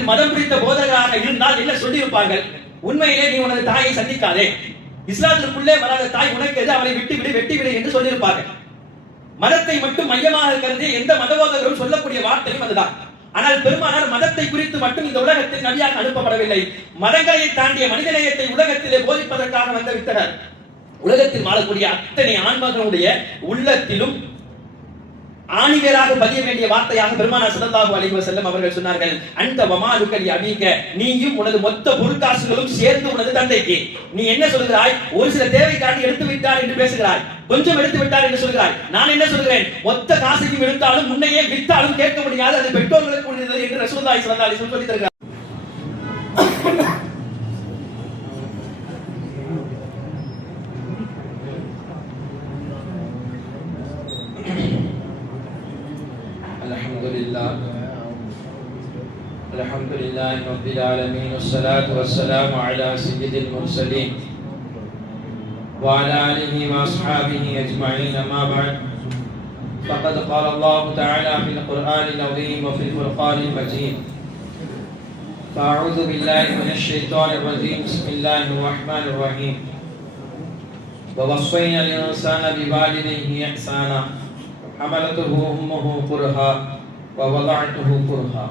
உலகத்தில் மதம் பிடித்த போதகராக இருந்தால் என்ன சொல்லியிருப்பார்கள்? உண்மையிலே நீ உனது தாயை சந்திக்காதே, இஸ்லாத்திற்குள்ளே வராத தாய் உனக்கு எது, அவளை விட்டு விடு, வெட்டி விடு என்று சொல்லியிருப்பார்கள். மதத்தை மட்டும் மையமாக கருதி எந்த மதவாதகரும் சொல்லக்கூடிய வார்த்தையும் அதுதான். ஆனால் பெருமானார் மதத்தை குறித்து மட்டும் இந்த உலகத்தில் நபியாக அனுப்பப்படவில்லை. மதங்களை தாண்டிய மனிதநேயத்தை உலகத்திலே போதிப்பதற்காக வந்து விட்டனர். உலகத்தில் வாழக்கூடிய அத்தனை ஆன்மகளுடைய உள்ளத்திலும் ஆணிவேராக பதிய வேண்டிய வார்த்தையாக பெருமானார் ஸல்லல்லாஹு அலைஹி வஸல்லம் அவர்கள் சொன்னார்கள், அந்த வமாலுக லி அபீக, நீயும் உனது மொத்த பொருட்காசுகளும் சேர்ந்து உனது தந்தைக்கு. நீ என்ன சொல்கிறாய்? ஒரு சில தேவைக்காண்டி எடுத்து விட்டார் என்று பேசுகிறாய், கொஞ்சம் எடுத்து விட்டார் என்று சொல்கிறாய். நான் என்ன சொல்கிறேன்? மொத்த காசையும் எடுத்தாலும் முன்னையே வித்தாலும் கேட்க முடியாது, அது பெற்றோர்களுக்கு உரியது என்று ரசூலுல்லாஹி ஸல்லல்லாஹு அலைஹி வஸல்லம் சொல்லி தருகிறார். الحمد لله رب العالمين والصلاة والسلام على سيد المرسلين وعلى آله وأصحابه أجمعين. أما بعد، فقد قال الله تعالى في القرآن العظيم وفي الفرقان المجيد: فأعوذ بالله من الشيطان الرجيم. بسم الله الرحمن الرحيم. ووصينا الإنسان بوالديه إحسانا حملته أمه كرها ووضعته كرها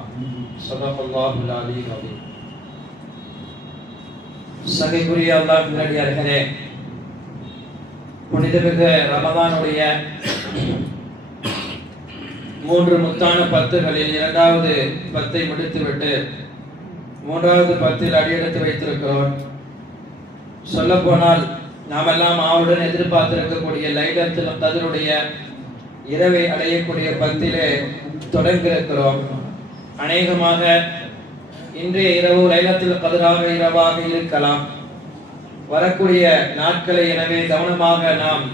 صدق الله العلي العظيم. சகைக்குரிய அல்லாஹ் நல்லடியார்களே, புனிதமிகு ரமதானுடைய 3 முத்தான 10களில் 2வது 10ஐ முடித்துவிட்டு 3வது 10இல் அடியெடுத்து வைத்திருக்கிறோம். சொல்ல போனால் நாமெல்லாம் ஆவுடன் எதிர்பார்த்திருக்கக்கூடிய லைலத்துல் கத்ருடைய இரவை அடையக்கூடிய 10இலே தொடங்கியிருக்கிறோம். அநேகமாக இன்றைய இரவு லைலத்துல் கத்ராக இரவாக இருக்கலாம். வரக்கூடிய நாட்களை எனவே கவனமாக நாம்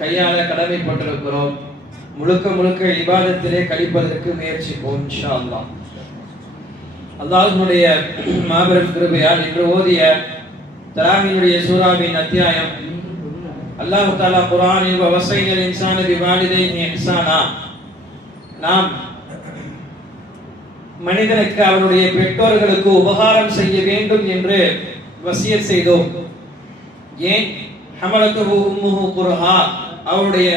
கையாள கடமைப்பட்டிருக்கிறோம். முழுக்க முழுக்க இபாதத்திலே கழிப்பதற்கு முயற்சிப்போம் இன்ஷா அல்லாஹ். அல்லாஹ்வுடைய மாபெரும் கிருபையால் இன்று ஓதிய தராவினுடைய சூராவின் அத்தியாயம் அல்லாஹ் தஆலா குர்ஆனில் வஸைனல் இன்சான பிவாலிதைஹி இஹ்சானா, நாம் மனிதனுக்கு அவனுடைய பெற்றோர்களுக்கு உபகாரம் செய்ய வேண்டும் என்று வசியத் செய்தோம். ஏன்? ஹமலத்துஹு உம்முஹு குர்ஹா, அவருடைய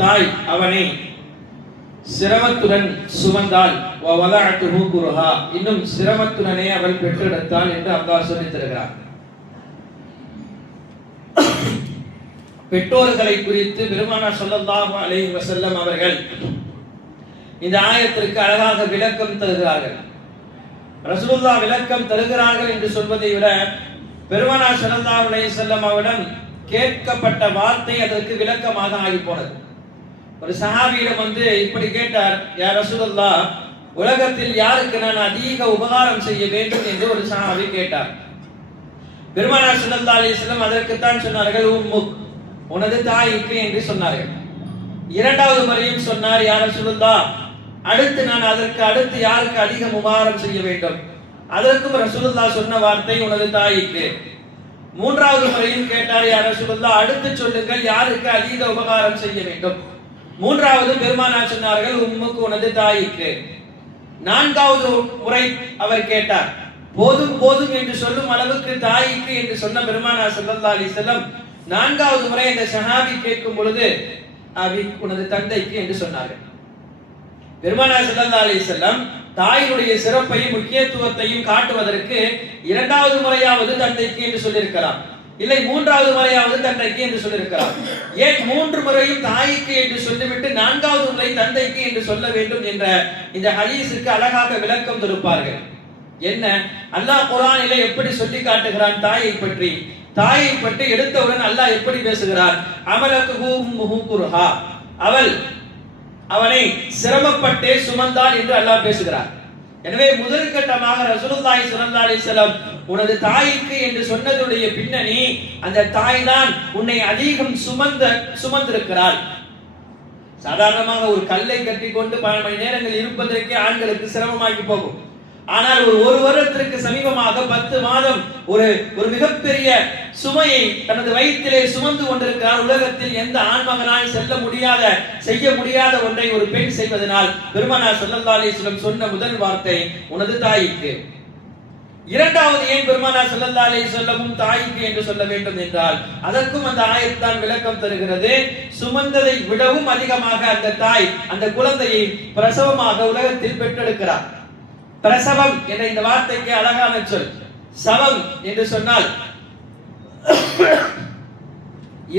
தாய் அவனை சிரமத்துடன் சுமந்தாள். வ வலஅத்துஹு குர்ஹா, இன்னும் சிரமத்துடனே அவள் பெற்றெடுத்தாள் என்று அல்லாஹ் சொல்லித் தருகிறார். பெற்றோர்களை குறித்து பெருமானார் ஸல்லல்லாஹு அலைஹி வஸல்லம் அவர்கள் இந்த ஆயத்திற்கு அழகாக விளக்கம் தருகிறார்கள். ரசூலுல்லாஹ் விளக்கம் தருகிறார்கள் என்று சொல்வதை விட பெருமானார் ஸல்லல்லாஹு அலைஹி வஸல்லம் அவரிடம் கேட்கப்பட்ட வார்த்தை அதற்கு விளக்கமாக ஆகி போனது. ஒரு சஹாபியிடம் வந்து இப்படி கேட்டார், யா ரசூலுல்லாஹ், உலகத்தில் யாருக்கு நான் அதிக உபகாரம் செய்ய வேண்டும் என்று ஒரு சஹாபி கேட்டார். பெருமானார் ஸல்லல்லாஹு அலைஹி வஸல்லம் அதற்குத்தான் சொன்னார்கள், உம்முக், உனது தாய்க்கு என்று சொன்னார்கள். இரண்டாவது முறையும் சொன்னார், யா ரசூலுல்லாஹ், அடுத்து நான் அதற்கு அடுத்து யாருக்கு அதிகம் உபகாரம் செய்ய வேண்டும்? அதற்கும் ரசூலுல்லாஹ் சொன்ன வார்த்தை உனது தாய்க்கு. மூன்றாவது முறையும் கேட்டார், யா ரசூலுல்லாஹ், அடுத்து சொல்லுங்கள் யாருக்கு அதிக உபகாரம் செய்ய வேண்டும்? மூன்றாவது பெருமானார் சொன்னார்கள், உம்முக்கு, உனது தாய்க்கு. நான்காவது முறை அவர் கேட்டார். போதும் போதும் என்று சொல்லும் அளவுக்கு தாய்க்கு என்று சொன்ன பெருமானார் ஸல்லல்லாஹு அலைஹி வஸல்லம் நான்காவது முறை இந்த சஹாபி கேட்கும் பொழுது அபி, உனது தந்தைக்கு என்று சொன்னார்கள். பெருமானார் ஸல்லல்லாஹு அலைஹி வஸல்லம் தாயினுடைய சிறப்பையும் முக்கியத்துவத்தையும் காட்டுவதற்கு இரண்டாவது முறையாவது தந்தைக்கு என்று சொல்லியிருக்கிறார், இல்லை மூன்றாவது முறையாவது தந்தைக்கு என்று சொல்லியிருக்கிறார். ஏன் 3 முறையும் தாய்க்கு என்று சொல்லிவிட்டு 4வது முறை தந்தைக்கு என்று சொல்ல வேண்டும் என்ற இந்த ஹதீஸுக்கு அழகாக விளக்கம் கொடுப்பார்கள். என்ன? அல்லாஹ் குர்ஆனிலே எப்படி சொல்லி காட்டுகிறான் தாயை பற்றி? தாயை பற்றி எடுத்தவுடன் அல்லாஹ் எப்படி பேசுகிறார்? அமலத்துஹு உம்முஹு குர்ஹா, அவனை சிரமப்பட்டே சுமந்தாள் என்று அல்லாஹ் பேசுகிறார். எனவே முதல் கட்டமாக ரசூலுல்லாஹி ஸல்லல்லாஹு அலைஹி வஸல்லம் உனது தாய்க்கு என்று சொன்னதுடைய பின்னணி, அந்த தாய் தான் உன்னை அதிகம் சுமந்திருக்கிறாள். சாதாரணமாக ஒரு கல்லை கட்டிக்கொண்டு பல மணி நேரங்கள் இருப்பதற்கே ஆண்களுக்கு சிரமமாகி போகும். ஆனால் ஒரு வருடத்திற்கு சமீபமாக 10 மாதம் ஒரு மிகப்பெரிய சுமையை தனது வயிற்றிலே சுமந்து கொண்டிருக்கிறார். உலகத்தில் எந்த ஆண்மகனால் செல்ல முடியாத செய்ய முடியாத ஒன்றை ஒரு பெண் செய்வதனால் பெருமானார் ஸல்லல்லாஹு அலைஹி வஸல்லம் சொன்ன முதல் வார்த்தை உனது தாய்க்கு. இரண்டாவது ஏன் பெருமானார் ஸல்லல்லாஹு அலைஹி வஸல்லமும் தாய்க்கு என்று சொல்ல வேண்டும் என்றால் அதற்கும் அந்த ஆயத்தான் விளக்கம் தருகிறது. சுமந்ததை விடவும் அதிகமாக அந்த தாய் அந்த குழந்தையை பிரசவமாக உலகத்தில் பெற்றெடுக்கிறார். பிரசவம் என்ற இந்த வார்த்தைக்கு அழகான சொல். சவம் என்று சொன்னால்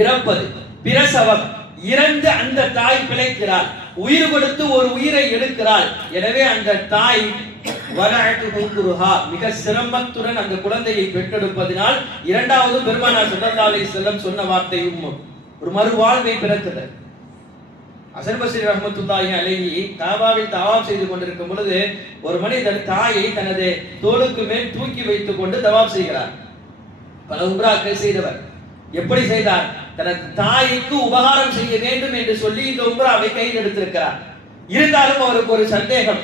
இறப்பது. பிரசவம் இறந்து அந்த தாய் பிழைக்கிறாள், உயிர் கொடுத்து ஒரு உயிரை எடுக்கிறாள். எனவே அந்த தாய் மிக சிரமத்துடன் அந்த குழந்தையை பெற்றெடுப்பதனால் இரண்டாவது பெருமானார் ஸல்லல்லாஹு அலைஹி வஸல்லம் சொன்ன வார்த்தையும் ஒரு மறுவாழ்வை பிறக்குது. ஹசன் பஸ்ரி ரஹ்மத்துல்லாஹி அலைஹி காபாவில் தவாப் செய்து கொண்டிருக்கும் பொழுது ஒரு மனிதர் தாயை தனது தோளுக்கு மேல் தூக்கி வைத்துக் கொண்டு தவாப் செய்கிறார். பல உம்ராக்கள் செய்தவர். எப்படி செய்தார்? தனது தாய்க்கு உபகாரம் செய்ய வேண்டும் என்று சொல்லி இந்த உம்ராவை கையில் எடுத்திருக்கிறார். இருந்தாலும் அவருக்கு ஒரு சந்தேகம்,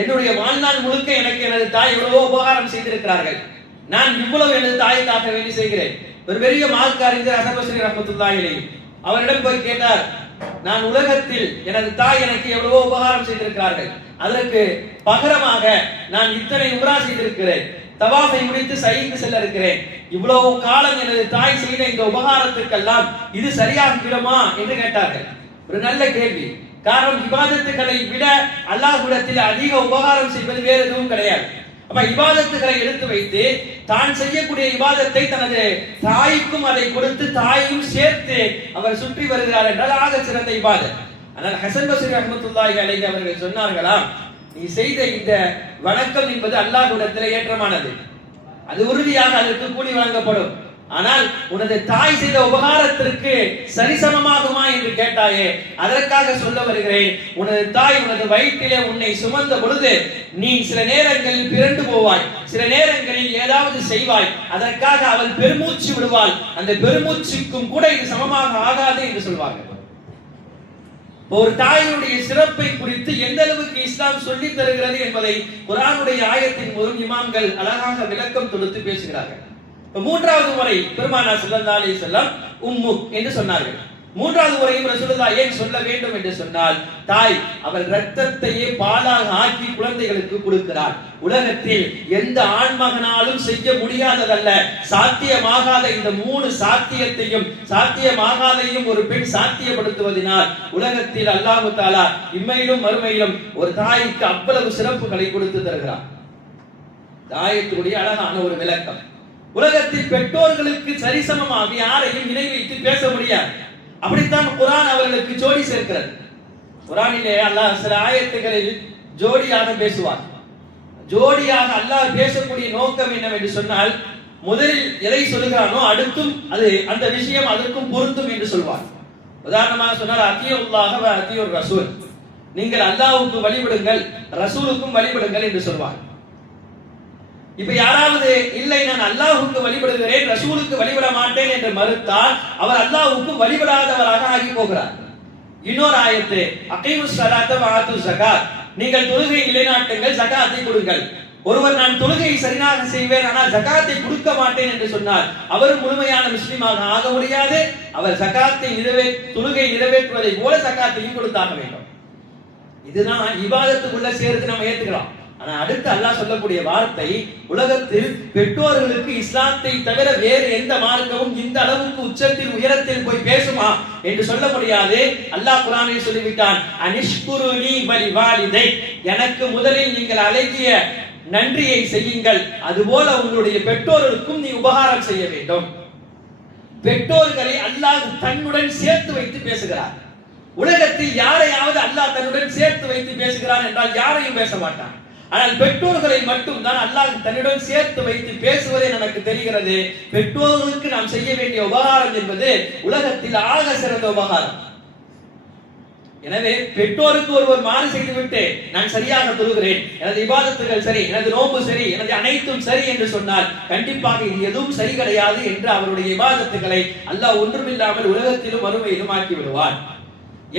என்னுடைய வாழ்நாள் முழுக்க எனக்கு எனது தாய் எவ்வளவோ உபகாரம் செய்திருக்கிறார்கள், நான் இவ்வளவு எனது தாய்க்காக வேண்டி செய்கிறேன். ஒரு பெரிய மார்க்க அறிஞர் ஹசன் பஸ்ரி ரஹ்மத்துல்லாஹி அலைஹி அவரிடம் போய் கேட்டார், நான் உலகத்தில் எனது தாய் எனக்கு எவ்வளவோ உபகாரம் செய்திருக்கிறார்கள், அதற்கு பகரமாக நான் இத்தனை உம்ரா செய்திருக்கிறேன், தவாஃபை முடித்து சைக்கு செல்ல இருக்கிறேன், இவ்வளவு காலம் எனது தாய் செய்த இந்த உபகாரத்துக்கெல்லாம் இது சரியாக விடுமா என்று கேட்டார்கள். ஒரு நல்ல கேள்வி. காரணம், இபாதத்துகளை விட அல்லாஹ்விடத்தில் அதிக உபகாரம் செய்வது வேறு எதுவும் கிடையாது. அப்ப இபாதத்துகளை எடுத்து வைத்து தான் செய்யக்கூடிய இபாதத்தை தனது தாய்க்கும் அதை கொடுத்து தாயையும் சேர்த்து அவர் சுற்றி வருகிறார் என்றால் ஆக சிறந்த இபாதத். ஆனால் ஹசன் பஸ்ரி ரஹ்மத்துல்லாஹி அலைஹி அவர்கள் சொன்னார்களாம், நீ செய்த இந்த வணக்கம் என்பது அல்லாஹ்விடத்தில் ஏற்றமானது, அது உறுதியாக அதற்கு கூலி வழங்கப்படும். ஆனால் உனது தாய் செய்த உபகாரத்திற்கு சரிசமமாகுமா என்று கேட்டாயே, அதற்காக சொல்ல வருகிறேன். உனது தாய் உனது வயிற்றிலே உன்னை சுமந்த பொழுது நீ சில நேரங்களில் பிறண்டு போவாய், சில நேரங்களில் ஏதாவது செய்வாய், அதற்காக அவள் பெருமூச்சு விடுவாள். அந்த பெருமூச்சுக்கும் கூட இது சமமாக ஆகாது என்று சொல்வார்கள். ஒரு தாயினுடைய சிறப்பை குறித்து எந்த அளவுக்கு இஸ்லாம் சொல்லி தருகிறது என்பதை குர்ஆனுடைய ஆயத்தின் மூலம் இமாம்கள் அழகாக விளக்கம் கொடுத்து பேசுகிறார்கள். மூன்றாவது முறை பெருமானார் ஸல்லல்லாஹு அலைஹி வஸல்லம் உம்மு என்று சொன்னார்கள். மூன்றாவது முறையும் ரசூலுல்லாஹ் ஏன் சொல்ல வேண்டும் என்று சொன்னால், தாய் அவள் இரத்தத்தையே பாலாக ஆக்கி குழந்தைகளுக்கு கொடுக்கிறார். உலகத்தில் எந்த ஆண்மகனாலும் செய்ய முடியாததல்ல, சாத்தியமாகாத இந்த மூணு சாத்தியமாகாதையும் ஒரு பெண் சாத்தியப்படுத்துவதனால் உலகத்தில் அல்லாஹ் தஆலா இம்மையிலும் மறுமையிலும் ஒரு தாய்க்கு அவ்வளவு சிறப்புகளை கொடுத்து தருகிறார். தாயத்துடைய அழகான ஒரு விளக்கம். உலகத்தில் பெற்றோர்களுக்கு சரிசமமாக யாரையும் இணை வைத்து பேச முடியாது. அப்படித்தான் குர்ஆன் அவர்களுக்கு ஜோடி சேர்க்கிறது. குர்ஆனிலே அல்லாஹ் சில ஆயத்துகளில் ஜோடியாக பேசுவார். ஜோடியாக அல்லாஹ் பேசக்கூடிய நோக்கம் என்னவென்று சொன்னால், முதலில் எதை சொல்லுகிறானோ அடுத்தும் அது அந்த விஷயம் அதற்கும் பொருந்தும் என்று சொல்வார். உதாரணமாக சொன்னால், அத்தியுல்லாஹ வ அத்தியுர் ரசூல், நீங்கள் அல்லாஹ்வுக்கு வழிபடுங்கள் ரசூலுக்கும் வழிபடுங்கள் என்று சொல்வார். இப்ப யாராவது இல்லை நான் அல்லாஹ்வுக்கு வழிபடுகிறேன் ரசூலுக்கு வழிபட மாட்டேன் என்று மறுத்தால் அவர் அல்லாஹ்வுக்கு வழிபடாதவராக ஆகி போகிறார். இன்னொரு ஆயத்து, அகீமுஸ் ஸலாத்த வ ஆத்துஸ் ஸகாத், நீங்கள் தொழுகையை நிலைநாட்டுங்கள் ஜகாத்தை கொடுங்கள். ஒருவர் நான் தொழுகையை சரியாக செய்வேன் ஆனால் ஜகாத்தை கொடுக்க மாட்டேன் என்று சொன்னார் அவர் முழுமையான முஸ்லிமாக ஆக முடியாது. அவர் ஜகாத்தை தொழுகை நிறைவேற்றுவதை போல ஜகாத்தையும் கொடுத்தாக வேண்டும். இதுதான் இபாதத்துக்குள்ள சேர்த்து நம்ம ஏத்துக்கலாம். ஆனா அடுத்து அல்லாஹ் சொல்லக்கூடிய வார்த்தை, உலகத்தில் பெற்றோர்களுக்கு இஸ்லாத்தை தவிர வேறு எந்த மார்க்கமும் இந்த அளவுக்கு உச்சத்தில் உயரத்தில் போய் பேசுமா என்று சொல்ல முடியாது. அல்லாஹ் குர்ஆனில் சொல்லிவிட்டான், அனிஷ்குருனி வலி வாலிதை, எனக்கு முதலில் நீங்கள் அழகிய நன்றியை செய்யுங்கள், அதுபோல உங்களுடைய பெற்றோர்களுக்கும் நீ உபகாரம் செய்ய வேண்டும். பெற்றோர்களை அல்லாஹ் தன்னுடன் சேர்த்து வைத்து பேசுகிறார். உலகத்தில் யாரையாவது அல்லாஹ் தன்னுடன் சேர்த்து வைத்து பேசுகிறான் என்றால் யாரையும் பேச மாட்டான். ஆனால் பெற்றோர்களை மட்டும் தான் அல்லாஹ் தன்னுடன் சேர்த்து வைத்து பேசுவதே நமக்கு தெரிகிறது. பெற்றோர்களுக்கு நாம் செய்ய வேண்டிய உபகாரம் என்பது உலகத்தில் ஆக சிறந்த உபகாரம். எனவே பெற்றோருக்கு ஒருவர் மாறு செய்துவிட்டு நான் சரியாக தொழுகிறேன், எனது இபாதத்துகள் சரி, எனது நோன்பு சரி, எனது அனைத்தும் சரி என்று சொன்னால் கண்டிப்பாக இது எதுவும் சரி கிடையாது என்று அவருடைய இபாதத்துகளை அல்லாஹ் ஒன்றுமில்லாமல் உலகத்திலும் மறுமையிலும் ஆக்கி விடுவான்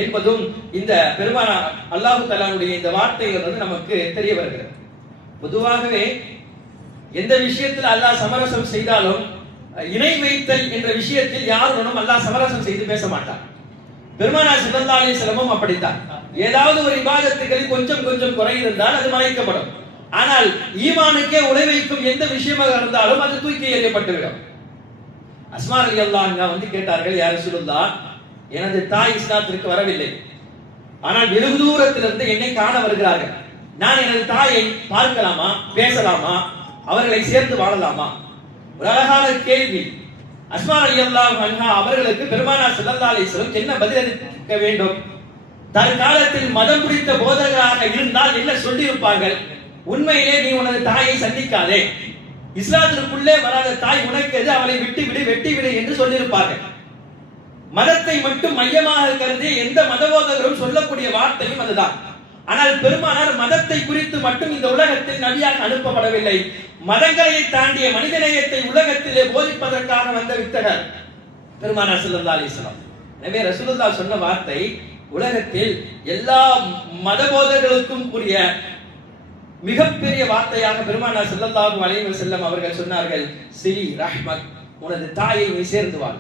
என்பதும் இந்த பெருமானார் அல்லாஹ் தஆலாவுடைய இந்த வார்த்தையிலிருந்து நமக்கு தெரிய வருகிறது. பொதுவாகவே எந்த விஷயத்தில் அல்லாஹ் சமரசம் செய்தாலும் இணை வைத்தல் என்ற விஷயத்தில் யாருடனும் அல்லாஹ் சமரசம் செய்து பேச மாட்டார். பெருமானார் ஸல்லல்லாஹு அலைஹி வஸல்லம் அப்படித்தான். ஏதாவது ஒரு இபாதத்துகளில் கொஞ்சம் கொஞ்சம் குறை இருந்தால் அது மறைக்கப்படும். ஆனால் ஈமானுக்கே உழைவைக்கும் எந்த விஷயமாக இருந்தாலும் அது தூக்கி எறியப்பட்டுவிடும். அஸ்மா ரலியல்லாஹு அன்ஹா வந்து கேட்டார்கள், யா ரசூலுல்லாஹ், எனது தாய் இஸ்லாத்திற்கு வரவில்லை, ஆனால் வெகு தூரத்திலிருந்து என்னை காண வருகிறார்கள். நான் எனது தாயை பார்க்கலாமா, பேசலாமா, அவர்களை சேர்ந்து வாழலாமா? ஒரு அழகான கேள்வி. அஸ்மா ரலியல்லாஹு அன்ஹா அவர்களுக்கு பெருமானார் ஸல்லல்லாஹு அலைஹி வஸல்லம் என்ன பதிலளிக்க வேண்டும்? தற்காலத்தில் மதம் பிடித்த போதகராக இருந்தால் என்ன சொல்லியிருப்பார்கள்? உண்மையிலே நீ உனது தாயை சந்திக்காதே, இஸ்லாத்திற்குள்ளே வராத தாய் உனக்கு எது, அவளை விட்டு விடு, வெட்டி விடு என்று சொல்லியிருப்பார்கள். மதத்தை மட்டும் மையமாக கருதி எந்த மதபோதகரும் சொல்லக்கூடிய வார்த்தையும் அதுதான். ஆனால் பெருமானார் மதத்தை குறித்து மட்டும் இந்த உலகத்தில் நபியாக அனுப்பப்படவில்லை. மதங்களை தாண்டிய மனிதநேயத்தை உலகத்திலே போதிப்பதற்காக வந்த வித்தகர் பெருமானார் ஸல்லல்லாஹு அலைஹி வஸல்லம். எனவே ரசூலுல்லாஹ் சொன்ன வார்த்தை உலகத்தில் எல்லா மதபோதகர்களுக்கும் கூடிய மிகப்பெரிய வார்த்தையாக பெருமானார் ஸல்லல்லாஹு அலைஹி வஸல்லம் அவர்கள் சொன்னார்கள், சிலி ரஹ்மத், உனது தாயை நீ சேர்ந்து வாழ்.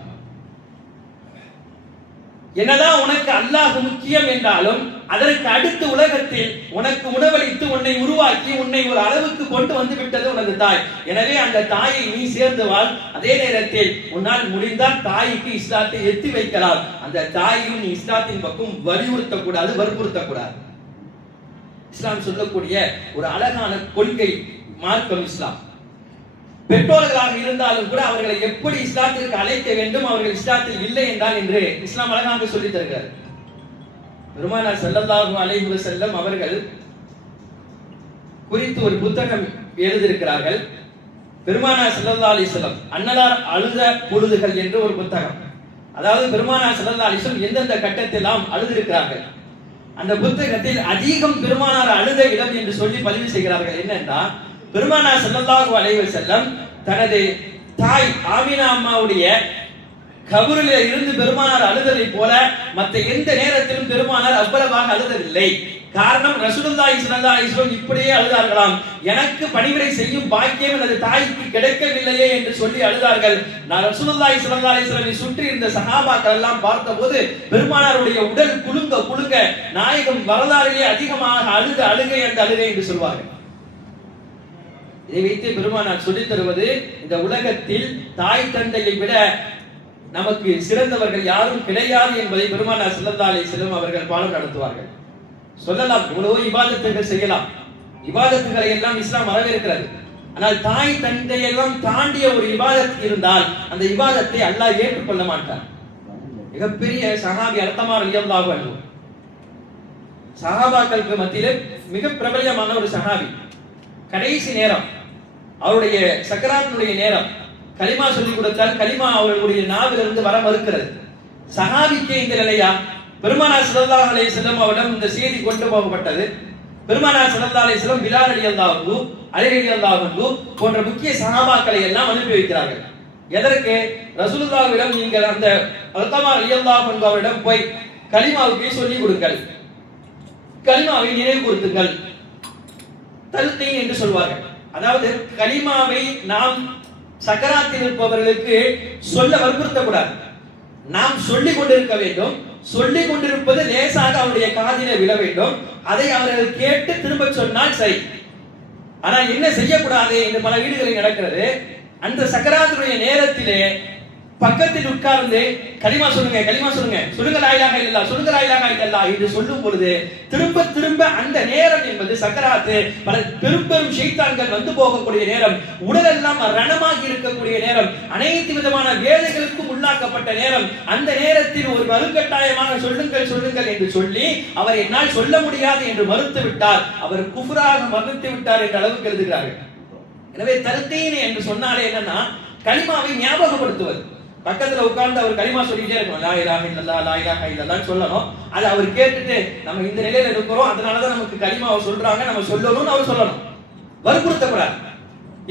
என்னதான் உனக்கு அல்லாஹ் முக்கியம் என்றாலும் அதற்கு அடுத்து உலகத்தில் உனக்கு உணவளித்து உன்னை உருவாக்கி உன்னை ஒரு அளவுக்கு கொண்டு வந்து விட்டது உனது தாய். எனவே அந்த தாயை நீ சேர்ந்து வாழ். அதே நேரத்தில் உன்னால் முடிந்தால் தாய்க்கு இஸ்லாத்தை எத்தி வைக்கலாம். அந்த தாயையும் நீ இஸ்லாத்தின் பக்கம் வலியுறுத்தக்கூடாது, வற்புறுத்தக்கூடாது. இஸ்லாம் சொல்லக்கூடிய ஒரு அழகான கொள்கை மார்க்கம் இஸ்லாம். பெற்றோர்களாக இருந்தாலும் கூட அவர்களை எப்படி இஸ்லாத்திற்கு அழைக்க வேண்டும், அவர்கள் இஸ்லாத்தில் இல்லை என்றால் என்று இஸ்லாம் அழகாக சொல்லி தருகிறார். பெருமானார் ஸல்லல்லாஹு அலைஹி வஸல்லம் அவர்கள் குறித்து ஒரு புத்தகம் எழுதியிருக்கிறார்கள். பெருமானார் ஸல்லல்லாஹு அலைஹி வஸல்லம் அன்னலார் அழுத பொழுதுகள் என்று ஒரு புத்தகம். அதாவது பெருமானார் ஸல்லல்லாஹு அலைஹி வஸல்லம் எந்தெந்த கட்டத்திலாம் அழுதிருக்கிறார்கள். அந்த புத்தகத்தில் அதிகம் பெருமானார் அழுத இடம் என்று சொல்லி பதிவு செய்கிறார்கள். என்னன்னா, பெருமானார் ஸல்லல்லாஹு அலைஹி வஸல்லம் தனது தாய் ஆமினா அம்மாவுடைய கபரிலே இருந்து பெருமானார் அழுததை போல மற்ற எந்த நேரத்திலும் பெருமானார் அவ்வளவாக அழுதவில்லை. காரணம், ரசூலுல்லாஹி ஸல்லல்லாஹு அலைஹி வஸல்லம் இப்படியே அழுதார்களாம், எனக்கு பணிவிடை செய்யும் பாக்கியம் எனது தாய்க்கு கிடைக்கவில்லையே என்று சொல்லி அழுதார்கள். நான் ரசூலுல்லாஹி ஸல்லல்லாஹு அலைஹி வஸல்லம் சுற்றி இருந்த சஹாபாக்கள் எல்லாம் பார்த்தபோது பெருமானாருடைய உடல் குலுங்க குலுங்க நாயகம் வரலாறிலே அதிகமாக அழுக அழுகை அந்த அழுகை என்று சொல்வார்கள். இதை வைத்து பெருமானார் சொல்லித் தருவது, இந்த உலகத்தில் தாய் தந்தையை விட நமக்கு சிறந்தவர்கள் யாரும் கிடையாது என்பதை பெருமானார் ஸல்லல்லாஹு அலைஹி வஸல்லம் அவர்கள் பாடம் நடத்துவார்கள். சொல்லலாம், இவ்வளவு இபாதத்துகள் செய்யலாம், இபாதத்துகளை எல்லாம் இஸ்லாம் வரவேற்கிறது. ஆனால் தாய் தந்தையெல்லாம் தாண்டிய ஒரு இபாதத் இருந்தால் அந்த இபாதத்தை அல்லாஹ் ஏற்றுக்கொள்ள மாட்டார். மிகப்பெரிய சஹாபி அல்கமா ரலியல்லாஹு அன்ஹு, சஹாபாக்களுக்கு மத்தியிலே மிக பிரபலமான ஒரு சஹாபி. கடைசி நேரம், அவருடைய சக்கராத்தினுடைய நேரம், கலிமா சொல்லிக் கொடுத்தால் கலிமா அவர்களுடைய நாவிலிருந்து வர மறுக்கிறது. சஹாபிக்கு இந்த நிலையா? பெருமானார் ஸல்லல்லாஹு அலைஹி வஸல்லம் அவரிடம் இந்த செய்தி கொண்டு போகப்பட்டது. பெருமானார் ஸல்லல்லாஹு அலைஹி வஸல்லம் பிலால் ரலியல்லாஹு அன்ஹு, அலி ரலியல்லாஹு அன்ஹு போன்ற முக்கிய சஹாபாக்களை எல்லாம் அனுப்பி வைக்கிறார்கள். எதற்கு? ரசூலுல்லாஹ்விடம் நீங்கள் அந்த அல்கமா ரலியல்லாஹு அன்ஹு அவரிடம் போய் கலிமாவுக்கு சொல்லிக் கொடுங்கள், கலிமாவை நினைவுபடுத்துங்கள், தல்கீன் என்று சொல்வார்கள். அதாவது கலிமாவை நாம் சக்கராத்தில் இருப்பவர்களுக்கு சொல்ல வற்புறுத்தக்கூடாது, நாம் சொல்லிக் கொண்டிருக்க வேண்டும். சொல்லிக் கொண்டிருப்பது லேசாக அவருடைய காதிலே விழ வேண்டும். அதை அவர்கள் கேட்டு திரும்ப சொன்னால் சரி. ஆனால் என்ன செய்யக்கூடாது என்று பல வீடுகளில் நடக்கிறது. அந்த சக்கராத்துடைய நேரத்திலே பக்கத்தில் உட்கார்ந்து கலிமா சொல்லுங்க, கலிமா சொல்லுங்க, சொல்லுங்க லா இலாஹா இல்லல்லாஹ், சொல்லுங்க லா இலாஹா இல்லல்லாஹ் என்று சொல்லும் பொழுது திரும்ப திரும்ப அந்த நேரம் என்பது சக்கராத்து, பல பெரும் ஷைத்தான்கள் வந்து போகக்கூடிய நேரம், உடலெல்லாம் ரணமாகி இருக்கக்கூடிய நேரம், அனைத்து விதமான வேலைகளுக்கும் உள்ளாக்கப்பட்ட நேரம். அந்த நேரத்தில் ஒரு வலுக்கட்டாயமான சொல்லுங்கள் சொல்லுங்கள் என்று சொல்லி அவர் என்னால் சொல்ல முடியாது என்று மறுத்து விட்டார், அவர் குஃப்ராக மறுத்து விட்டார் என்ற அளவுக்கு எழுதுகிறார்கள். எனவே தல்கீன் என்று சொன்னாலே என்னன்னா, கலிமாவை ஞாபகப்படுத்துவது. பக்கத்துல உட்கார்ந்து அவர் கலிமா சொல்லிட்டே இருக்கணும், லா இலாஹா இல்லல்லாஹ், லா இலாஹா இல்லல்லாஹ் சொல்லணும். அதை அவர் கேட்டுட்டு நம்ம இந்த நிலையில இருக்கிறோம், அதனாலதான் நமக்கு கலிமாவை சொல்றாங்க, நம்ம சொல்லணும்னு அவர் சொல்லணும், வற்புறுத்தக்கூடாது.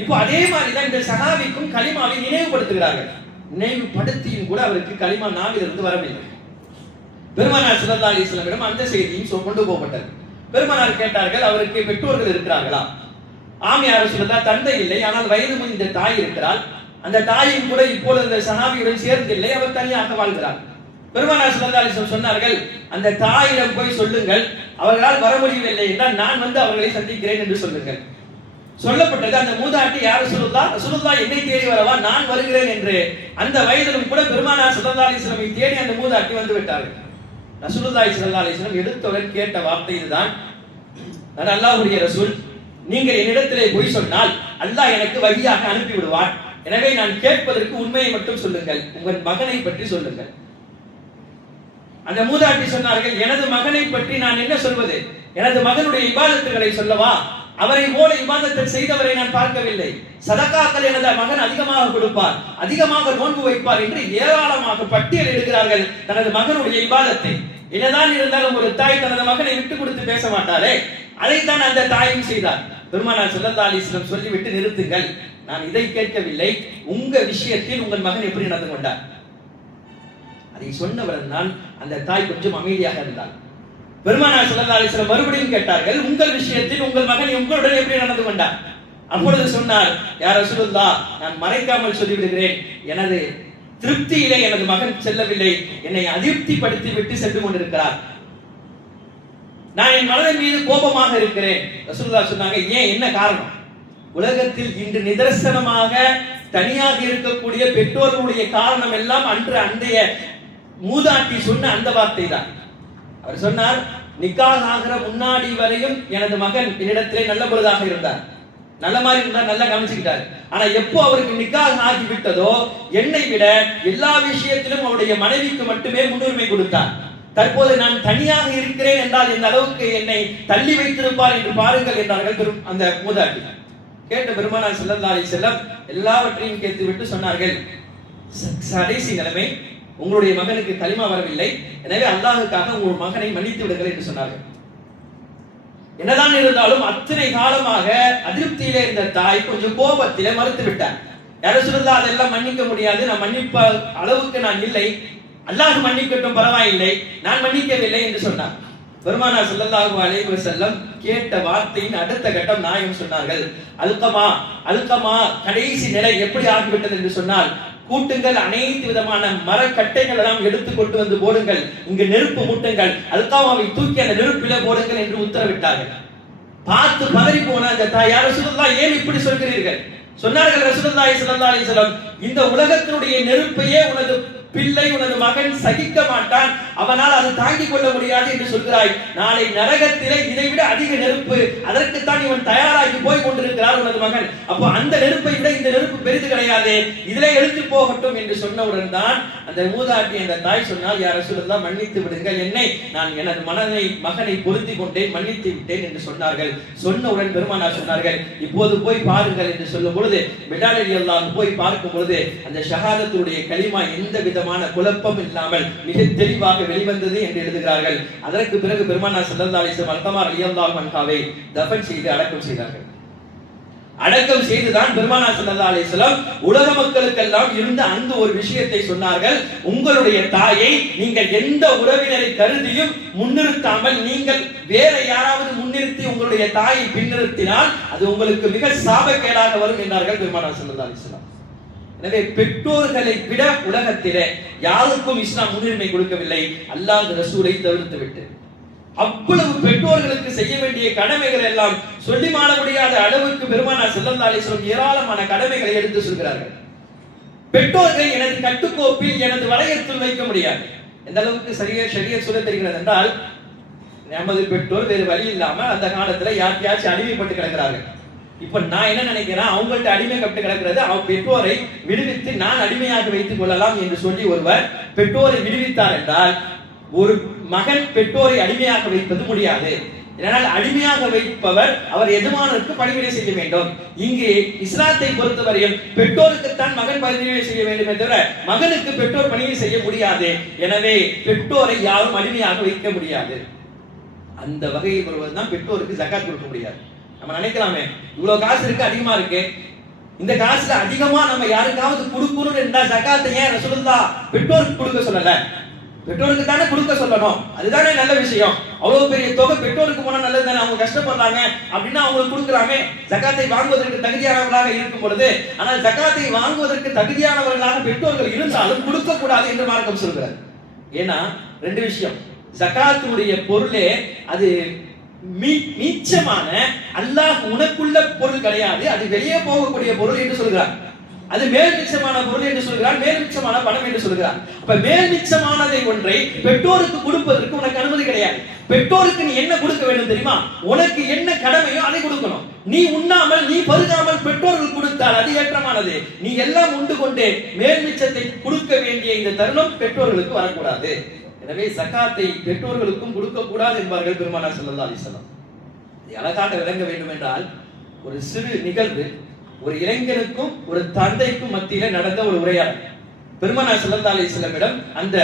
இப்போ அதே மாதிரிதான் இந்த சஹாபிக்கும் கலிமாவை நினைவுபடுத்துகிறார்கள். நினைவுபடுத்தியும் கூட அவருக்கு கலிமா நாவிலிருந்து வரவில்லை. பெருமானார் ஸல்லல்லாஹு அலைஹி வஸல்லம் அந்த செய்தியும் கொண்டு போகப்பட்டது. பெருமானார் கேட்டார்கள், அவருக்கு பெற்றோர்கள் இருக்கிறார்களா? ஆம் யா ரசூலல்லாஹ், தந்தை இல்லை, ஆனால் வயது முதிர்ந்த தாய் இருக்கிறாள். அந்த தாயும் கூட இப்பொழுது அந்த சஹாபியுடன் சேர்ந்தில்லை, அவர் தனியாக வாழ்கிறார். பெருமானார் ஸல்லல்லாஹு அலைஹி வஸல்லம் சொன்னார்கள், அந்த தாயிடம் போய் சொல்லுங்கள், அவர்களால் வர முடியவில்லை என்றால் நான் வந்து அவர்களை சந்திக்கிறேன் என்று சொல்லுங்கள். சொல்லப்பட்டது. அந்த மூதாட்டி யார் ரசூலுல்லாஹ் என்னை தேடி வரவா, நான் வருகிறேன் என்று. அந்த வயதிலும் கூட பெருமானார் ஸல்லல்லாஹு அலைஹி வஸல்லம் தேடி அந்த மூதாட்டி வந்து விட்டார்கள். ரசூலுல்லாஹி ஸல்லல்லாஹு அலைஹி வஸல்லம் எடுத்தவுடன் கேட்ட வார்த்தை இதுதான், நான் அல்லாஹ்வுடைய ரசூல், நீங்கள் என்னிடத்திலே பொய் சொன்னால் அல்லாஹ் எனக்கு வஹியாக அனுப்பி விடுவான். எனவே நான் கேட்பதற்கு உண்மையை மட்டும் சொல்லுங்கள், உங்கள் மகனை பற்றி சொல்லுங்கள். அந்த மூதாட்டி சொன்னார்கள், எனது மகனை பற்றி நான் என்ன சொல்வது? எனது மகனுடைய இபாதத்துகளை சொல்லவா? அவரை போல இபாதத்தை செய்தவரை நான் பார்க்கவில்லை. சதகாக்கள் எனது மகன் அதிகமாக கொடுப்பார், அதிகமாக நோன்பு வைப்பார் என்று ஏராளமாக பட்டியல் எடுக்கிறார்கள் தனது மகனுடைய இபாதத்தை. என்னதான் இருந்தாலும் ஒரு தாய் தனது மகனை விட்டு கொடுத்து பேச மாட்டாரே, அதைத்தான் அந்த தாயும் செய்தார். பெருமானார் ஸல்லல்லாஹு அலைஹி வஸல்லம் சொல்லிவிட்டு நிறுத்துங்கள், நான் இதை கேட்கவில்லை, உங்க விஷயத்தில் உங்கள் மகன் எப்படி நடந்து கொண்டார் அதை சொன்னவர் தான். அந்த தாய் கொஞ்சம் அமைதியாக இருந்தார். பெருமானார் ஸல்லல்லாஹு அலைஹி வஸல்லம் மறுபடியும் கேட்டார்கள், உங்கள் விஷயத்தில் உங்கள் மகன் உங்களுடன் எப்படி நடந்து கொண்டார்? அப்பொழுது சொன்னார், யா ரசூலுல்லாஹ், நான் மறைக்காமல் சொல்லிவிடுகிறேன், எனது திருப்தியிலே எனது மகன் செல்லவில்லை, என்னை அதிருப்திப்படுத்தி விட்டு சென்று கொண்டிருக்கிறார். நான் என் மனதின் மீது கோபமாக இருக்கிறேன். ரசூலுல்லாஹ் சொன்னாங்க, ஏன், என்ன காரணம்? உலகத்தில் இன்று நிதர்சனமாக தனியாக இருக்கக்கூடிய பெற்றோர்களுடைய காரணம் எல்லாம் அன்றைய மூதாட்டி சொன்ன அந்த வார்த்தை தான். அவர் சொன்னார், நிக்காஹ் ஆகிற முன்னாடி வரையும் எனது மகன் என்னிடத்திலே நல்ல பொழுதாக இருந்தார், நல்ல மாதிரி இருந்தார், நல்லா கவனிச்சுக்கிட்டார். ஆனா எப்போ அவருக்கு நிக்காஹ் ஆகி விட்டதோ என்னை விட எல்லா விஷயத்திலும் அவருடைய மனைவிக்கு மட்டுமே முன்னுரிமை கொடுத்தார். தற்போது நான் தனியாக இருக்கிறேன் என்றால் இந்த அளவுக்கு என்னை தள்ளி வைத்திருப்பார் என்று பாருங்கள் என்றார்கள் அந்த மூதாட்டி. கேட்ட பெருமானார் ஸல்லல்லாஹு அலைஹி வஸல்லம் எல்லாவற்றையும் கேட்டுவிட்டு சொன்னார்கள், கடைசி நிலைமை, உங்களுடைய மகனுக்கு கலிமா வரவில்லை, எனவே அல்லாஹ்வுக்காக உங்கள் மகனை மன்னித்து விடுங்கள் என்று சொன்னார்கள். என்னதான் இருந்தாலும் அத்தனை காலமாக அதிருப்தியிலே இருந்த தாய் கொஞ்சம் கோபத்திலே மறுத்து விட்டார். யாரும் சொல்லா, அதெல்லாம் மன்னிக்க முடியாது, நான் மன்னிப்ப அளவுக்கு நான் இல்லை, அல்லாஹ் மன்னிக்கட்டும், பரவாயில்லை, நான் மன்னிக்கவில்லை என்று சொன்னார். பெருமானார் ஸல்லல்லாஹு அலைஹி வஸல்லம் கேட்ட வார்த்தையின் அடுத்த கட்டம் நாயகம் சொன்னார்கள், அல்கமா கடைசி நிலை எப்படி ஆகிவிட்டது என்று சொன்னால், கூட்டுங்கள், அனைத்து விதமான மரக்கட்டைகள் எல்லாம் எடுத்து கொண்டு வந்து போடுங்கள், இங்கு நெருப்பு மூட்டுங்கள், அல்காமாவை தூக்கி அந்த நெருப்பிலே போடுங்கள் என்று உத்தரவிட்டார்கள். பார்த்து பதறி போன அந்த தாய், யா ரசூலுல்லாஹ், ஏன் இப்படி சொல்கிறீர்கள்? சொன்னார்கள் ரசூலுல்லாஹி ஸல்லல்லாஹு அலைஹி வஸல்லம், இந்த உலகத்தினுடைய நெருப்பையே உனது பிள்ளை, உனது மகன் சகிக்க மாட்டான், அவனால் அது தாங்கிக் கொள்ள முடியாது என்று சொல்கிறாய். நாளை நரகத்திலே இதைவிட அதிக நெருப்பு, அதற்குத்தான் இவன் தயாராகி போய் கொண்டிருக்கிறார் உனது மகன். அப்போ அந்த நெருப்பை விட இந்த நெருப்பு பெரிது கிடையாது, இதிலே எழுந்து போகட்டும் என்று சொன்னவுடன் தான் அந்த மூதாட்டி அந்த தாய் சொன்னால், யா ரசூலுல்லாஹ், மன்னித்து விடுங்கள், என்னை, நான் எனது மகனை பொருந்தி கொண்டேன், மன்னித்து விட்டேன் என்று சொன்னார்கள். சொன்னவுடன் பெருமானார் சொன்னார்கள், இப்போது போய் பாருங்கள் என்று சொல்லும் பொழுது பிலால் ரலியல்லாஹு அன்ஹு போய் பார்க்கும் பொழுது அந்த ஷஹாதத்துடைய கலிமா எந்த விதமான குழப்பம் இல்லாமல் மிக தெளிவாக வெளிவந்தது என்று எழுதுகிறார்கள். அதற்கு பிறகு பெருமானார் ஸல்லல்லாஹு அலைஹி வஸல்லம் அல்கமா ரலியல்லாஹு அன்ஹாவை தஃபன் செய்து அடக்கம் செய்தார்கள். அடக்கம் செய்துதான் பெருமானார் ஸல்லல்லாஹு அலைஹி வஸல்லம் உலக மக்களுக்கெல்லாம் இருந்த அந்த ஒரு விஷயத்தை சொன்னார்கள், உங்களுடைய தாயை நீங்கள் எந்த உறவினரை கருதியும் முன்னிறுத்தாமல் நீங்கள் வேற யாராவது முன்னிறுத்தி உங்களுடைய தாயை பின்னிறுத்தினால் அது உங்களுக்கு மிக சாபக்கேடாக வரும் என்றார்கள் பெருமானார் ஸல்லல்லாஹு அலைஹி வஸல்லம். எனவே பெற்றோர்களை விட உலகத்திலே யாருக்கும் இஸ்லாம் முன்னுரிமை கொடுக்கவில்லை, அல்லாஹ் ரசூலை தவிர்த்து விட்டு. அவ்வளவு பெற்றோர்களுக்கு செய்ய வேண்டிய கடமைகள் எல்லாம் சொல்லி மாற முடியாத அளவுக்கு பெருமானார் ஸல்லல்லாஹு அலைஹி வஸல்லம் ஏராளமான கடமைகளை எடுத்து சொல்கிறார்கள். பெற்றோர்களை எனது கட்டுக்கோப்பில், எனது வளையத்தில் வைக்க முடியாது. எந்த அளவுக்கு ஷரியத் சொல்ல தெரிகிறது என்றால், நமது பெற்றோர் வேறு வழி இல்லாம அந்த காலத்துல யாருக்கையாச்சும் அடிமைப்பட்டு கிடக்கிறார்கள். இப்ப நான் என்ன நினைக்கிறேன், அவங்கள்ட்ட அடிமை கட்டு கிடக்கிறது, அவங்க பெற்றோரை விடுவித்து நான் அடிமையாக வைத்துக் கொள்ளலாம் என்று சொல்லி ஒருவர் பெற்றோரை விடுவித்தார் என்றால், ஒரு மகன் பெற்றோரை அடிமையாக வைப்பது முடியாது. இதனால் அடிமையாக வைப்பவர் அவர் எஜமானருக்கு பணிவிடை செய்ய வேண்டும். இங்கு இஸ்லாத்தை பொறுத்தவரையில் பெற்றோருக்குத்தான் மகன் பணிவிடை செய்ய வேண்டுமே தவிர மகனுக்கு பெற்றோர் பணிவிடை செய்ய முடியாது. எனவே பெற்றோரை யாரும் அடிமையாக வைக்க முடியாது. அந்த வகையில் வருவதுதான் பெற்றோருக்கு ஜகாத் கொடுக்க முடியாது. நம்ம நினைக்கலாமே, இவ்வளவு காசு இருக்கு, அதிகமா இருக்கு, இந்த காசுல அதிகமா நம்ம யாருக்காவது கொடுக்கணும் என்றா ஜகாத்தை ஏன் ரசூலுல்லாஹ் பெற்றோருக்கு கொடுக்க சொல்லல? பெற்றோருக்கு தானே கொடுக்க சொல்லணும், அதுதானே நல்ல விஷயம். அவ்வளவு பெரிய தொகை பெற்றோருக்கு போனா நல்லது தானே, அவங்க கஷ்டப்படுறாங்க அப்படின்னா அவங்களுக்கு கொடுக்குறாங்க. ஜகாத்தை வாங்குவதற்கு தகுதியானவர்களாக இருக்கும் பொழுது, ஆனால் ஜகாத்தை வாங்குவதற்கு தகுதியானவர்களாக பெற்றோர்கள் இருந்தாலும் கொடுக்க கூடாது என்று மார்க்கம் சொல்கிறார். ஏன்னா ரெண்டு விஷயம், ஜகாத்துடைய பொருளே அது மீச்சமான அல்லாஹ் உனக்குள்ள பொருள் கிடையாது, அது வெளியே போகக்கூடிய பொருள் என்று சொல்கிறார். அது மேல் மிச்சமான பொருள் என்று சொல்கிறார், மேல் மிச்சமான பணம் என்று சொல்கிறார். அப்ப மேல் மிச்சமானதை ஒன்றை பெற்றோருக்கு கொடுப்பதற்கு உனக்கு அனுமதி கிடையாது. பெற்றோருக்கு நீ என்ன கொடுக்க வேண்டும் தெரியுமா? உனக்கு என்ன கடமையோ அதை கொடுக்கணும். நீ உண்ணாமல் நீ பருகாமல் பெற்றோர்கள் கொடுத்தால் அது ஏற்றமானது. நீ எல்லாம் உண்டு கொண்டே மேல் மிச்சத்தை கொடுக்க வேண்டிய இந்த தருணம் பெற்றோர்களுக்கு வரக்கூடாது. எனவே ஜகாத்தை பெற்றோர்களுக்கும் கொடுக்க கூடாது என்பார்கள் பெருமானார் ஸல்லல்லாஹு அலைஹி வஸல்லம். அழகாக விளங்க வேண்டும் என்றால், ஒரு சிறு நிகழ்வு ஒரு இளைஞனுக்கும் ஒரு தந்தைக்கும் மத்தியில நடந்த ஒரு உரையாடல். பெருமானார் ஸல்லல்லாஹு அலைஹி வஸல்லமிடம் அந்த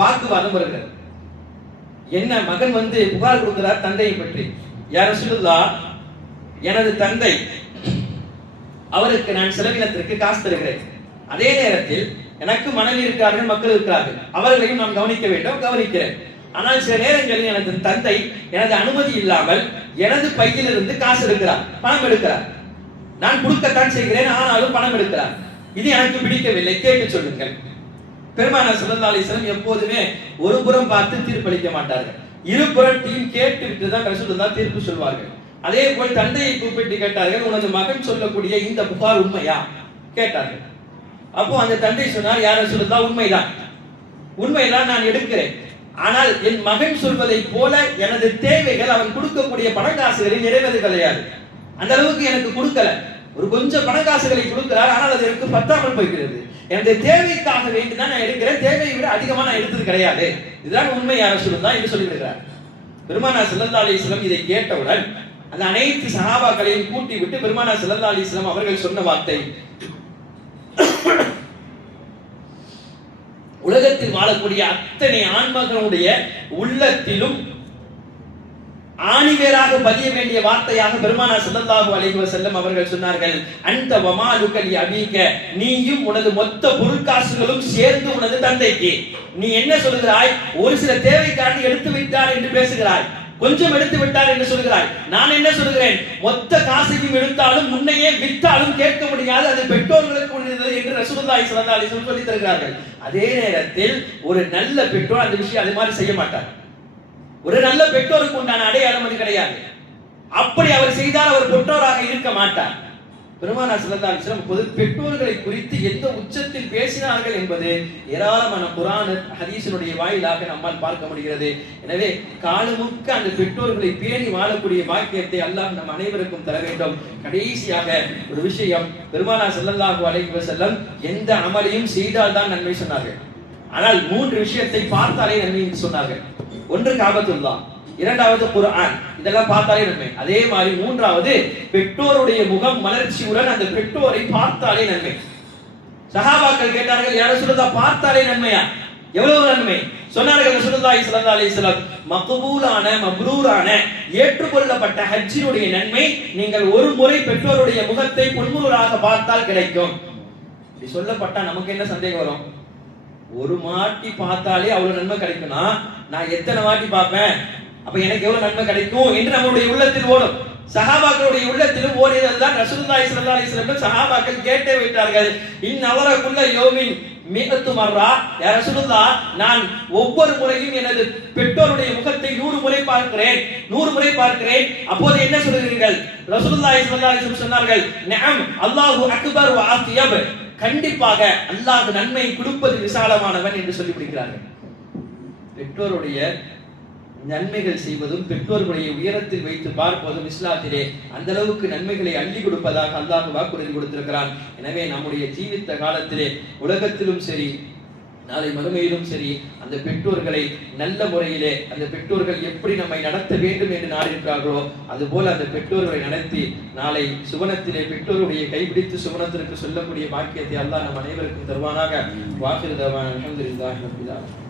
வாக்குவாதம் வருகிறது. என்ன, மகன் வந்து புகார் கொடுக்கிறார் தந்தையை பற்றி. யா ரசூலுல்லாஹ், எனது தந்தை, அவருக்கு நான் செலவினத்திற்கு காசு தருகிறேன். அதே நேரத்தில் எனக்கு மனைவி இருக்கிறார்கள், மக்கள் இருக்கிறார்கள், அவர்களையும் நான் கவனிக்க வேண்டும், கவனிக்கிறேன். ஆனால் சில நேரங்களில் எனது தந்தை எனது அனுமதி இல்லாமல் எனது பையிலிருந்து காசு எடுக்கிறார், பணம் எடுக்கிறார். நான் கொடுக்கத்தான் செய்கிறேன், ஆனாலும் பணம் எடுக்கிறார். இது எனக்கு பிடிக்கவில்லை, கேட்டு சொல்லுங்கள். பெருமானார் ஸல்லல்லாஹு அலைஹி வஸல்லம் எப்போதுமே ஒரு புறம் பார்த்து தீர்ப்பளிக்க மாட்டார்கள், இருபுறத்தையும் கேட்டு விட்டு தான் ரசூலுல்லாஹ் தீர்ப்பு சொல்வார்கள். அதே போல் தந்தையை கூப்பிட்டு கேட்டார்கள், உனது மகன் சொல்லக்கூடிய இந்த புகார் உண்மையா கேட்டார்கள். அப்போ அந்த தந்தை சொன்னார், யா ரசூலுல்லாஹ், உண்மைதான், உண்மைதான், நான் எடுக்கிறேன். ஆனால் என் மகன் சொல்வதை போல எனது தேவைகள் அவன் கொடுக்கக்கூடிய பணக்காசுகளை நிறைவேறது கிடையாது. அந்த அளவுக்கு எனக்கு கொடுக்கல. ஒரு கொஞ்சம் பணக்காசுகளை கொடுக்கிறார், ஆனால் அது எனக்கு பத்தாமல் போய்கிறது. எனது தேவைக்காக வேண்டிதான் நான் எடுக்கிறேன், தேவையை விட அதிகமா நான் எடுத்தது கிடையாது. இதுதான் உண்மை யா ரசூலுல்லாஹ் என்று சொல்லிவிடுகிறார். பெருமானார் ஸல்லல்லாஹு அலைஹி வஸல்லம் இதை கேட்டவுடன் அந்த அனைத்து சஹாபாக்களையும் கூட்டி விட்டு பெருமானார் ஸல்லல்லாஹு அலைஹி வஸல்லம் அவர்கள் சொன்ன வார்த்தை, உலகத்தில் வாழக்கூடிய அத்தனை ஆண்மகனுடைய உள்ளத்திலும் ஆணிவேராக பதிய வேண்டிய வார்த்தையாக பெருமானார் ஸல்லல்லாஹு அலைஹி வஸல்லம் அவர்கள் சொன்னார்கள், அன்த வமாலுக லி அபீக, நீயும் உனது மொத்த பொருட்காசுகளும் சேர்ந்து உனது தந்தைக்கு. நீ என்ன சொல்கிறாய்? ஒரு சில தேவைக்காண்டி எடுத்து விட்டார் என்று பேசுகிறாய், கொஞ்சம் எடுத்து விட்டார் என்று சொல்கிறாய். நான் என்ன சொல்கிறேன்? மொத்த காசையும் எடுத்தாலும் முன்னையே விட்டாலும் கேட்க முடியாது, அது பெற்றோர்களுக்கு உரியது என்று ரசூலுல்லாஹி ஸல்லல்லாஹு அலைஹி வஸல்லம் சொல்லி தருகிறார்கள். அதே நேரத்தில் ஒரு நல்ல பெற்றோர் அந்த விஷயம் அது மாதிரி செய்ய மாட்டார். ஒரு நல்ல பெற்றோருக்கு உண்டான அடையாளம் அது கிடையாது. அப்படி அவர் செய்தால் அவர் பெற்றோராக இருக்க மாட்டார். பெருமானார் ஸல்லல்லாஹு அலைஹி வஸல்லம் பொது பெற்றோர்களை குறித்து எந்த உச்சத்தில் பேசினார்கள் என்பது ஏராளமான குர்ஆன் ஹதீஸினுடைய வாயிலாக நம்மால் பார்க்க முடிகிறது. எனவே காலமுக்க அந்த பெற்றோர்களை பேணி வாழக்கூடிய பாக்கியத்தை அல்லாஹ் நம் அனைவருக்கும் தர வேண்டும். கடைசியாக ஒரு விஷயம், பெருமானார் ஸல்லல்லாஹு அலைஹி வஸல்லம் எந்த அமலையும் செய்தால் தான் நன்மை சொன்னார்கள். ஆனால் 3 விஷயத்தை பார்த்தாலே நன்மை என்று சொன்னார்கள். ஒன்று காபத்துல்லாஹ், இரண்டாவது குர்ஆன், இதெல்லாம் பார்த்தாலே நன்மை. அதே மாதிரி மூன்றாவது பெற்றோருடைய முகம் மலர்ச்சியுடன் அந்த பெற்றோரை பார்த்தாலே நன்மை. சஹாபாக்கள் கேட்டார்கள், யா ரசூலுல்லாஹ், பார்த்தாலே நன்மையா? எவ்வளவு நன்மை? சொன்னார்கள் ரசூலுல்லாஹி ஸல்லல்லாஹு அலைஹி வஸல்லம், மக்பூலான மப்ரூரான ஏற்றுக்கொள்ளப்பட்ட ஹஜ்ஜினுடைய நன்மை நீங்கள் ஒரு முறை பெற்றோருடைய முகத்தை பொன்முருளாக பார்த்தால் கிடைக்கும். இப்படி சொல்லப்பட்டா நமக்கு என்ன சந்தேகம் வரும்? ஒரு மாட்டி பார்த்தாலே அவ்வளவு நன்மை கிடைக்கும்னா நான் எத்தனை வாட்டி பார்ப்பேன், அப்ப எனக்கு எவ்வளவு நன்மை கிடைக்கும் என்று நம்மளுடைய உள்ளத்தில் ஓடும். சஹாபாக்களுடைய உள்ளத்திலும் ஓடியதுதான் ரசூலுல்லாஹி ஸல்லல்லாஹு அலைஹி வஸல்லம் சஹாபாக்கள் கேட்டே விட்டார்கள், இன்னவரகுல்ல யௌமின் மிஅத்து மர்ரா, யா ரசூலுல்லாஹ், நான் ஒவ்வொரு முறையும் எனது பெற்றோருடைய முகத்தை 100 முறை பார்க்கிறேன், 100 முறை பார்க்கிறேன். அப்போது என்ன சொல்கிறீர்கள்? ரசூலுல்லாஹி ஸல்லல்லாஹு அலைஹி வஸல்லம் சொன்னார்கள், நஅம் அல்லாஹு அக்பர் வ ஆத்தியப், கண்டிப்பாக அல்லாஹ் நன்மை கொடுப்பது விசாலமானவன் என்று சொல்லி முடிக்கிறார்கள். பெற்றோருடைய நன்மைகள் செய்வதும் பெற்றோர்களுடைய உயரத்தில் வைத்து பார்ப்பதும் இஸ்லாத்திலே அந்த அளவுக்கு நன்மைகளை அள்ளி கொடுப்பதாக அல்லாஹ் வாக்குறுதி கொடுத்திருக்கிறான். எனவே நம்முடைய ஜீவித்த காலத்திலே உலகத்திலும் சரி நாளை மறுமையிலும் சரி அந்த பெற்றோர்களை நல்ல முறையிலே அந்த பெற்றோர்கள் எப்படி நம்மை நடத்த வேண்டும் என்று நாடிருக்கிறார்களோ அதுபோல அந்த பெற்றோர்களை நடத்தி நாளை சுவனத்திலே பெற்றோருடைய கைப்பிடித்து சுவனத்திற்கு சொல்லக்கூடிய பாக்கியத்தை அல்லாஹ் நம் அனைவருக்கும் தருவானாக. வாகிரு தவானா அல்ஹம்துலில்லாஹி ரப்பில் ஆலமீன்.